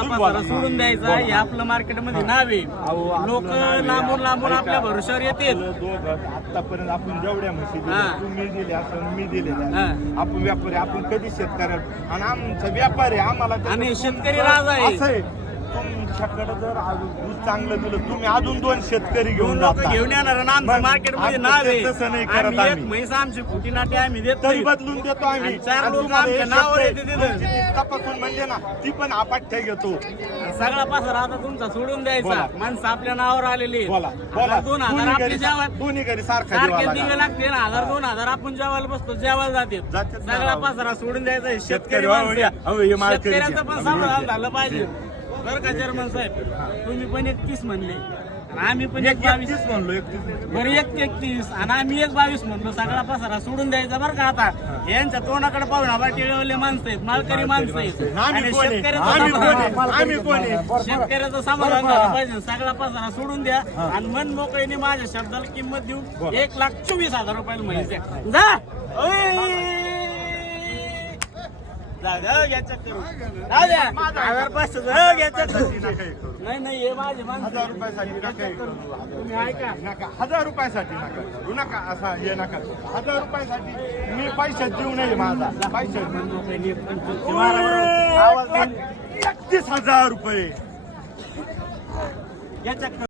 सगळा पसारा सोडून द्यायचा हे आपलं मार्केटमध्ये नाव आहे. लोक लांबून लांबून आपल्या भरोश्यावर येतील. आतापर्यंत आपण जेवढ्या म्हशी दिल्या, तुम्ही दिल्या असं मी दिलेल्या, आपण व्यापारी, आपण कधी शेतकऱ्या आणि आमचा व्यापारी आम्हाला आणि शेतकरी राजा आहे. असं आहे, तुमच्याकडे जर दूध चांगलं दिलं तुम्ही अजून 2 शेतकरी घेऊन जाता. घेऊन येणार आणि आमचं मार्केटमध्ये नाव आहे. तसं नाही करत आम्ही एक आम्ही. म्हैस आमची फुटी नाटी आम्ही देतो तरी बदलून देतो आम्ही. आणि 4 आणि लोक तुम्हाला आमच्या एक नावावर शब्द येते आहे, तिथं. तपासून म्हणजे ना ती पण अपाठ्य घेतो. सगळा पसारा आता तुमचा सोडून द्यायचा. बोला. माणसं आपल्या नावावर आलेली. बोला बोला. 2000 आपली जेव्हा दोन्ही घरी सारखा सारखे दिवा दिवे लागा. लागते ना, 1000-2000 आपण जेवायला बसतो, जेवायला जाते. जातात ना. सगळा पसारा सोडून द्यायचा. हे शेतकरी शेतकरी माणसं. अहो, हे मालकरी शेतकऱ्याचं पण आहे. समाधान झालं पाहिजे बरं का चेअरमन साहेब. तुम्ही पण 31 म्हणले आणि आम्ही पण 22 31 म्हणलो 31. बरं 31 आणि आम्ही 22 म्हणलो. सगळा पसारा सोडून द्यायचा बरं का. आता यांच्या तोंडाकडे पाहून आबा टिळवले माणसं आहेत, मालकरी माणसं आहेत. आम्ही आणि कोण आहे? शेतकऱ्याचं आम्ही कोण आहे? समाधान- आम्ही कोण आहे? शेतकऱ्याचं समाधान झालं पाहिजे. सगळा पसारा सोडून द्या आणि मन मोकळीने माझ्या शब्दाला किंमत देऊन 1,24,000 रुपयाला म्हैस द्या. जा ओय! जाऊ द्या घ्या चक्कर. जाऊ द्या 1500 जाऊ घ्या चक्कर. नाही हे माझे माणसं 1000 रुपयासाठी नका हे करू. तुम्ही ऐका. नका 1000 रुपयासाठी नका करू नका. असा हे नका 1000 रुपयासाठी मी पैशात देऊ नये माझा पैशात. आवाज 31,000 रुपये घ्या चक्कर.